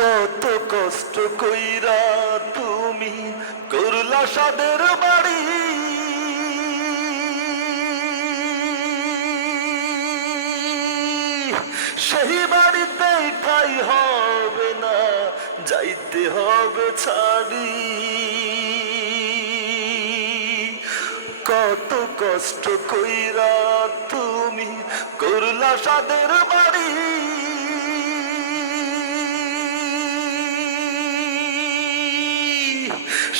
কত কষ্ট কইরা তুমি করলা সাদের বাড়ি, সেই বাড়িতে ঠাই হবে না, যাইতে হবে ছাড়ি। কত কষ্ট কইরা তুমি করলা সাদের বাড়ি,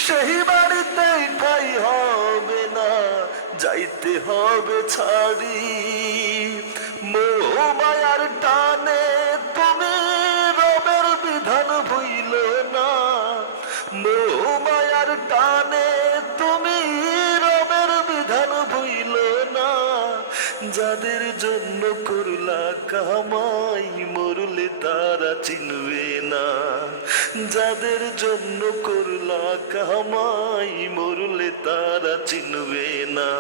সেই বাড়িতে ঠাই হবে না, যাইতে হবে ছাড়ি। মোহ মায়ার টানে তুমি রবের বিধান ভুইল না, মোহ মায়ার টানে তুমি রবের বিধান ভুইল না। যাদের জন্য করলা কামাই মরলে তারা চিনবে না, যাদের জন্য করলা কামাই মরলে তারা চিনবে না।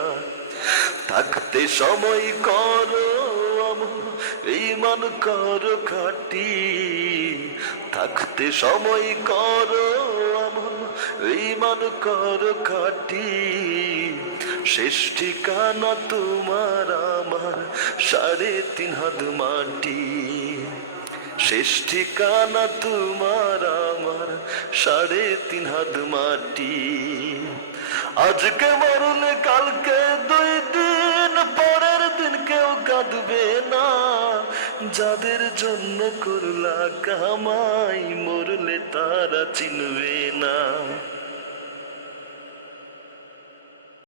থাকতে সময় করো আমল, ঈমান করো খাটি, থাকতে সময় করো আমল, ঈমান করো খাটি। শেষ ঠিকানা তোমার আমার 3.5 হাত মাটি, শেষ ঠিকানা তোমার আমার 3.5 হাত মাটি। আজকে মরলে কালকে 2 দিন, পরের দিন কেউ কাঁদবে না। যাদের জন্য করলা কামাই মরলে তারা চিনবে না।